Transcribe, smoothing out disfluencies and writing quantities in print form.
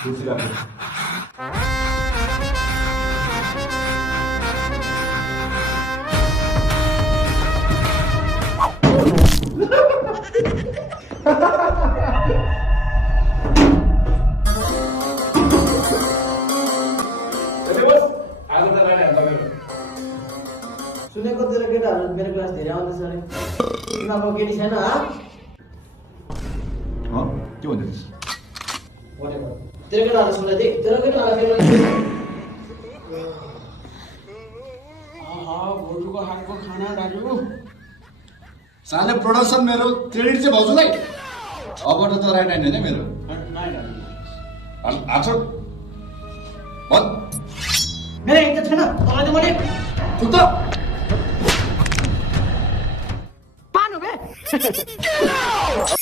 सुनेको तेरो केटाहरू मेरो क्लास धेरै आउँदैछ अरे तिमीहरूको केटी छैन के भन्दैछस् तेरो केटाहरू सुने थिए तेरो केटाहरूलाई भोलुको हातको खाना दाजु साले प्रोडक्सन मेरो क्रेडिट चाहिँ भाउजूलाई अबबाट त राइट हैन मेरो आछो भन मेरो इज्जत छैन तपाईँ त मैले चुप त पानु बे